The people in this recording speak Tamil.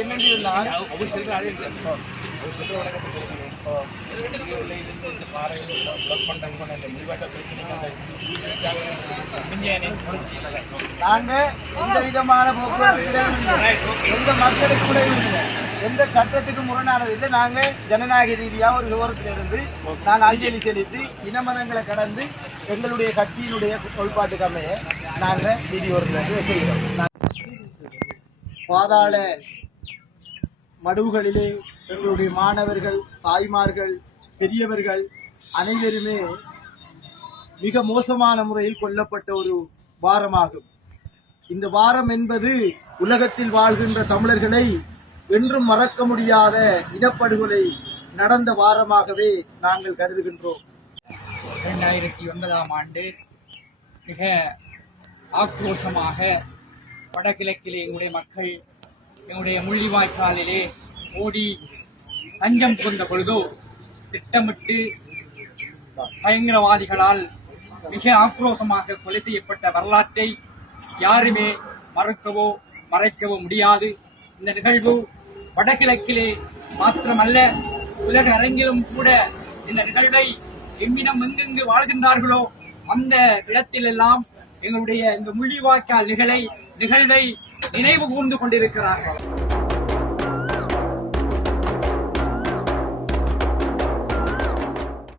என்னென்றால் அவர் செல்ற அதே அவர் செல்ற வழக்கத்தை நாங்க எந்த விதமான போக்குவரத்து எந்த மக்களுக்கு கூட இல்லை, எந்த சட்டத்துக்கு முரணானது இல்லை. நாங்க ஜனநாயக ரீதியாக ஒரு விவரத்திலிருந்து நாங்கள் அஞ்சலி செலுத்தி இனமதங்களை கடந்து எங்களுடைய கட்சியினுடைய கோட்பாட்டுக்கு அமைய நாங்கள் நீதி ஒருங்கிணைந்து செய்கிறோம். பாதாள மடுவுகளிலே எங்களுடைய மாணவர்கள், தாய்மார்கள், பெரியவர்கள் அனைவருமே மிக மோசமான முறையில் கொல்லப்பட்ட ஒரு வாரமாகும். இந்த வாரம் என்பது உலகத்தில் வாழ்கின்ற தமிழர்களை என்றும் மறக்க முடியாத இனப்படுகொலை நடந்த வாரமாகவே நாங்கள் கருதுகின்றோம். 2009ஆம் ஆண்டு மிக ஆக்ரோஷமாக வடகிழக்கிலே எங்களுடைய மக்கள் எங்களுடைய முள்ளிவாய்க்காலிலே ஓடி தஞ்சம் புகுந்த பொழுதோ திட்டமிட்டு பயங்கரவாதிகளால் மிக ஆக்ரோஷமாக கொலை செய்யப்பட்ட வரலாற்றை யாருமே மறக்கவோ மறைக்கவோ முடியாது. இந்த நிகழ்வு வடகிழக்கிலே மாத்திரமல்ல, உலக அரங்கிலும் கூட இந்த நிகழ்வை எம்மிடம் எங்கெங்கு வாழ்கின்றார்களோ அந்த இடத்திலெல்லாம் எங்களுடைய இந்த முள்ளிவாய்க்கால் நிகழ்வை நினைவு கூர்ந்து கொண்டிருக்கிறார்கள்.